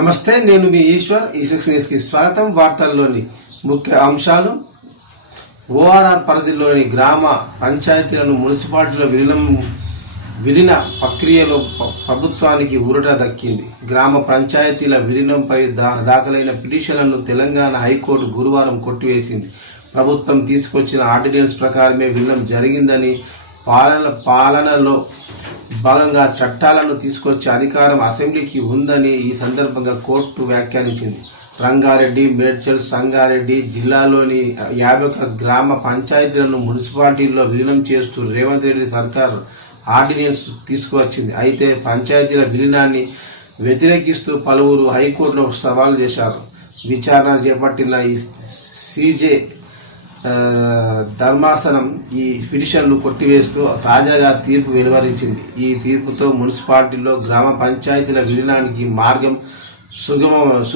నమస్తే, నేను మీ ఈశ్వర్. ఈ 6 న్యూస్కి స్వాగతం. వార్తల్లోని ముఖ్య అంశాలు: ఓఆర్ఆర్ పరిధిలోని గ్రామ పంచాయతీలను మున్సిపాలిటీలో విలీన ప్రక్రియలో ప్రభుత్వానికి ఊరట దక్కింది. గ్రామ పంచాయతీల విలీనంపై దాఖలైన పిటిషన్లను తెలంగాణ హైకోర్టు గురువారం కొట్టివేసింది. ప్రభుత్వం తీసుకొచ్చిన ఆర్డినెన్స్ ప్రకారమే విలీనం జరిగిందని, పాలనలో భాగంగా చట్టాలను తీసుకొచ్చే అధికారం అసెంబ్లీకి ఉందని ఈ సందర్భంగా కోర్టు వ్యాఖ్యానించింది. రంగారెడ్డి, మేడ్చల్, సంగారెడ్డి జిల్లాలోని 51 గ్రామ పంచాయతీలను మున్సిపాలిటీల్లో విలీనం చేస్తూ రేవంత్ రెడ్డి సర్కార్ ఆర్డినెన్స్ తీసుకువచ్చింది. అయితే పంచాయతీల విలీనాన్ని వ్యతిరేకిస్తూ పలువురు హైకోర్టులో సవాల్ చేశారు. విచారణ చేపట్టిన ఈ సీజే ధర్మాసనం ఈ పిటిషన్లు కొట్టివేస్తూ తాజాగా తీర్పు వెలువరించింది. ఈ తీర్పుతో మున్సిపాలిటీలో గ్రామ పంచాయతీల విలీనానికి మార్గం సుగమమైంది.